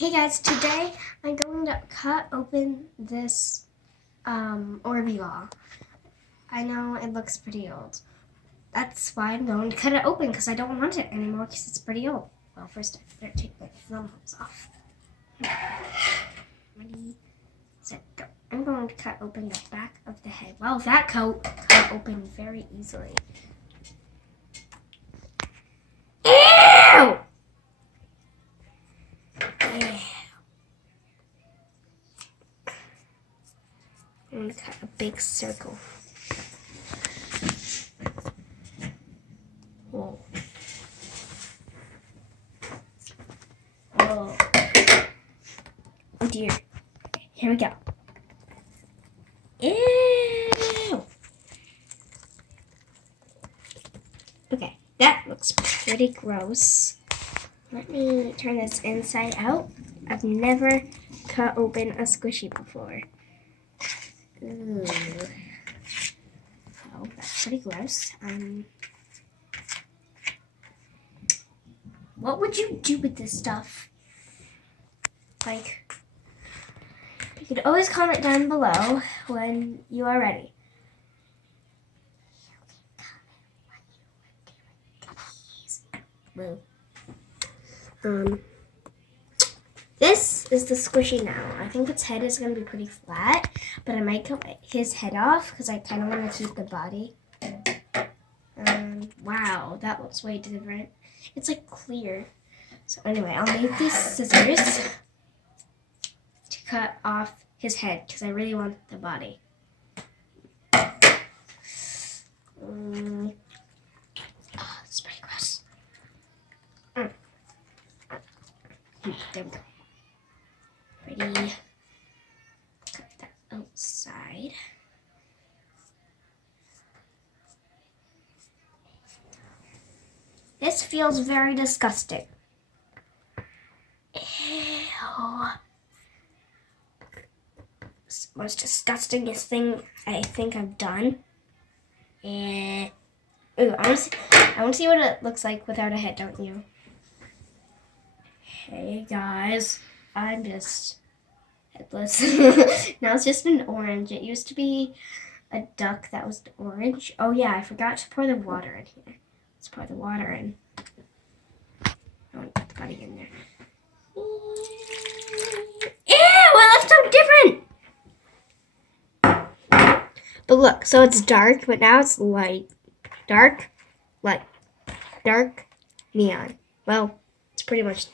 Hey guys, today I'm going to cut open this Orby ball. I know it looks pretty old. That's why I'm going to cut it open because I don't want it anymore because it's pretty old. Well, first I better take my thumb holes off. Ready, set, go. I'm going to cut open the back of the head. Well, that coat cut open very easily. Ew! I'm going to cut a big circle. Whoa. Whoa. Oh dear. Here we go. Ew! Okay, that looks pretty gross. Let me turn this inside out. I've never cut open a squishy before. Ooh. Oh, that's pretty gross. What would you do with this stuff? Like, you could always comment down below when you are ready. This is the squishy now. I think its head is going to be pretty flat, but I might cut his head off because I kind of want to keep the body. Wow, that looks way different. It's like clear. So anyway, I'll need these scissors to cut off his head because I really want the body. Oh, it's pretty gross. There we go. Ready? Cut that outside. This feels very disgusting. Ew. It's the most disgustingest thing I think I've done. Ooh, I want to see what it looks like without a head, don't you? Hey guys, I'm just headless. Now it's just an orange. It used to be a duck that was orange. Oh yeah, I forgot to pour the water in here. Let's pour the water in. Oh, put the body in there. Ew, it looks so different! But look, so it's dark, but now it's light. Dark, light. Dark, neon. Well, it's pretty much...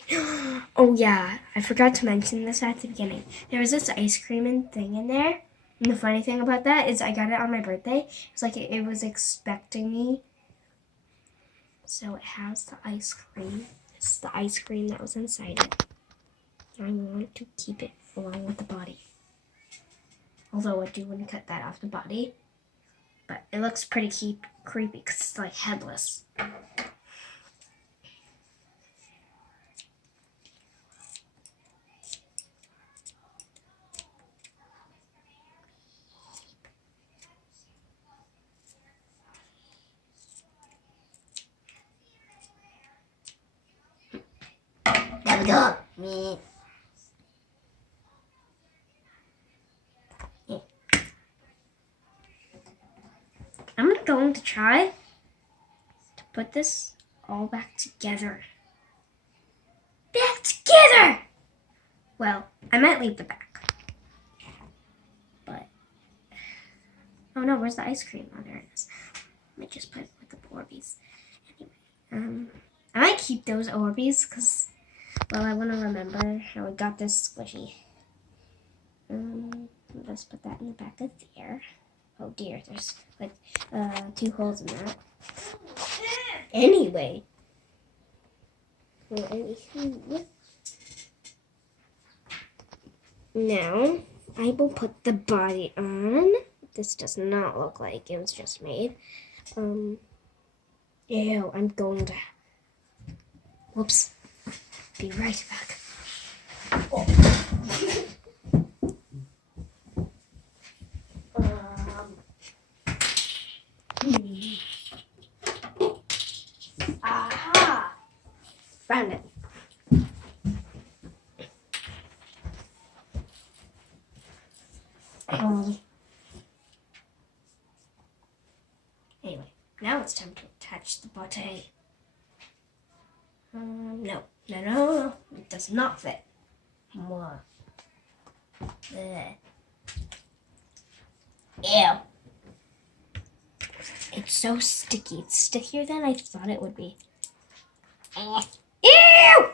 Oh yeah, I forgot to mention this at the beginning. There was this ice cream thing in there. And the funny thing about that is I got it on my birthday. It's like it was expecting me. So it has the ice cream. It's the ice cream that was inside it. I want to keep it along with the body. Although I do want to cut that off the body. But it looks pretty creepy because it's like headless. Me. I'm going to try to put this all back together. Back together! Well, I might leave the back. But, oh no, where's the ice cream? Oh, there it is. I might just put it with the Orbeez. Anyway, I might keep those Orbeez because, well, I want to remember how I got this squishy. Let's put that in the back of there. Oh dear, there's like 2 holes in that. Anyway. Now, I will put the body on. This does not look like it was just made. Ew, I'm going to... Whoops. Be right back. Oh. Aha! Found it. Anyway, now it's time to attach the button. No. It does not fit. More. Ew. It's so sticky. It's stickier than I thought it would be. Ew! I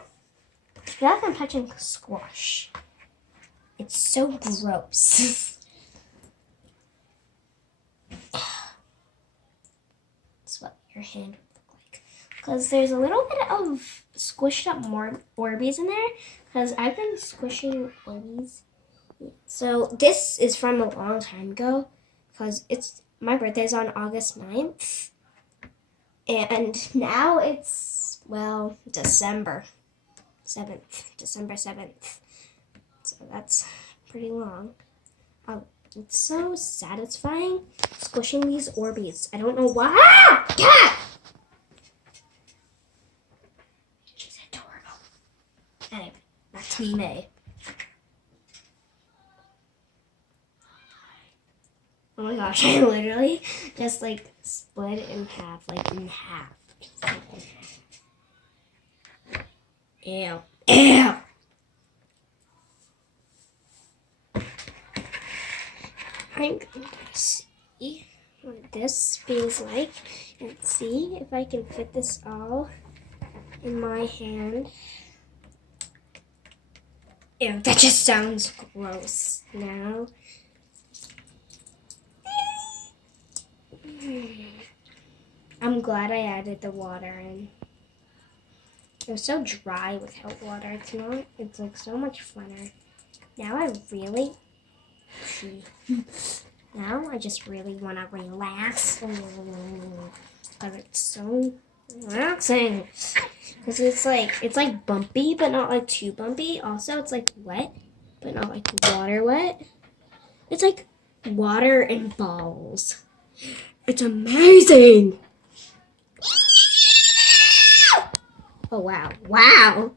feel like I'm touching squash. It's so gross. That's what your hand would look like. Because there's a little bit of squished up more Orbeez in there. Because I've been squishing Orbeez. So this is from a long time ago. Because my birthday's on August 9th. And now it's, well, December 7th. So that's pretty long. It's so satisfying squishing these Orbeez. I don't know why. Ah! Cat! She's adorable. Anyway, back to May. Oh my gosh, I literally just like split it in half, Ew. Ew! I'm going to see what this feels like and see if I can fit this all in my hand. Ew, that just sounds gross now. I'm glad I added the water in. It was so dry without water. It's like so much funner. Now I just really want to relax. Because it's so relaxing. Because it's like bumpy, but not like too bumpy. Also, it's like wet, but not like water wet. It's like water and balls. It's amazing. Oh, wow. Wow.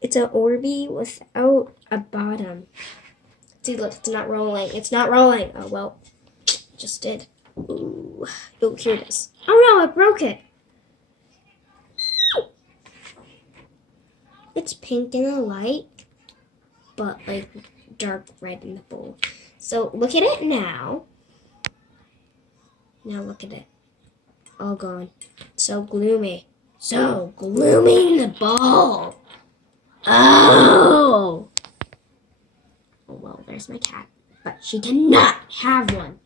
It's an Orbeez without a bottom. See, look, it's not rolling. It's not rolling. Oh, well, it just did. Ooh. Oh, here it is. Oh, no, I broke it. It's pink in the light, but, like, dark red in the bowl. So, look at it now. Now look at it. All gone. So gloomy. So gloomy in the bowl. Oh! Oh, well, there's my cat. But she cannot have one.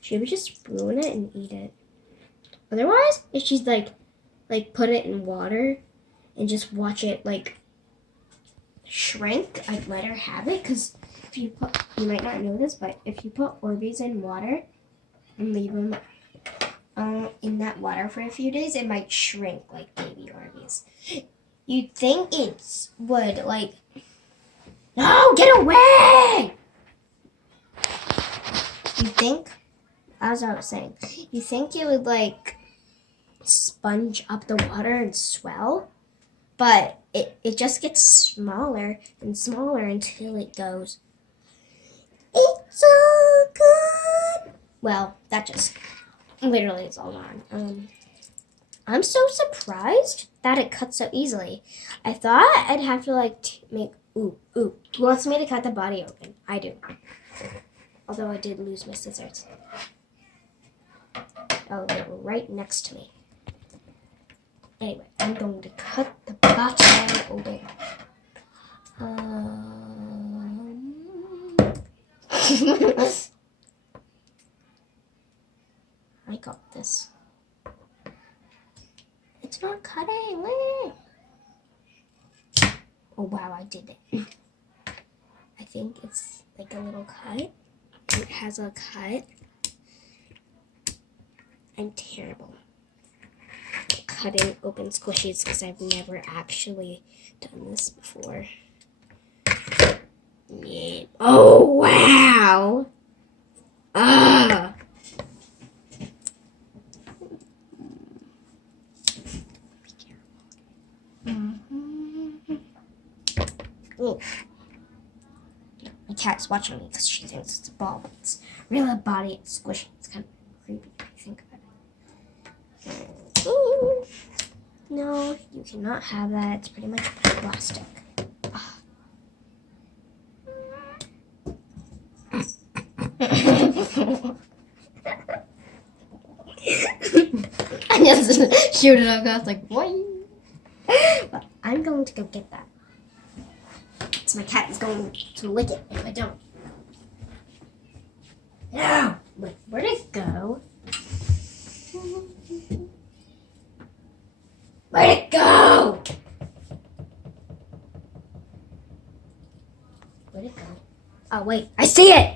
She would just ruin it and eat it. Otherwise, if she's like put it in water and just watch it like shrink, I'd let her have it. Because if you might not know this, but if you put Orbeez in water and leave them in that water for a few days, it might shrink like baby Orbeez. You'd think it would like, no, get away! You think, as I was saying, you think it would like sponge up the water and swell, but it just gets smaller and smaller until it goes, it's all gone. Well, that just literally is all gone. I'm so surprised that it cuts so easily. I thought I'd have to like make, ooh. Who wants me to cut the body open? I do. Although I did lose my scissors. Oh, they were right next to me. Anyway, I'm going to cut the body open. I got this. It's not cutting. Oh wow, I did it. I think it's like a little cut. It has a cut. I'm terrible at cutting open squishies because I've never actually done this before. Yeah. Oh wow! Ah! Oh. My cat is watching me because she thinks it's a ball, but it's really a body. It's squishy. It's kind of creepy if you think about it. Ooh. No, you cannot have that. It's pretty much plastic. I just shoot it up. I was like, what? But I'm going to go get that. So my cat is going to lick it if I don't. No! Wait, where'd it go? Where'd it go? Where'd it go? Oh, wait, I see it!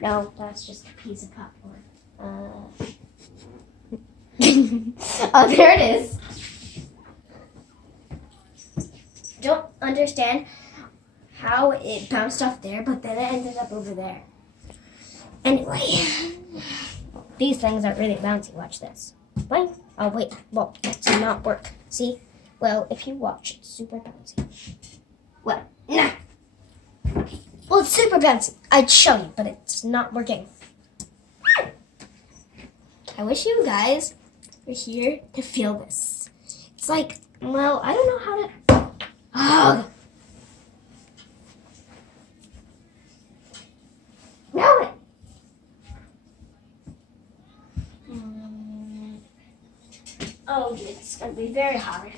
No, that's just a piece of popcorn. Oh, there it is. Don't understand how it bounced off there, but then it ended up over there. Anyway, these things are really bouncy. Watch this. What? Oh, wait. Well, that did not work. See? Well, if you watch, it's super bouncy. What? Nah. Well, it's super bouncy. I'd show you, but it's not working. I wish you guys were here to feel this. It's like, well, I don't know how to... Oh! No! Oh, it's going to be very hard.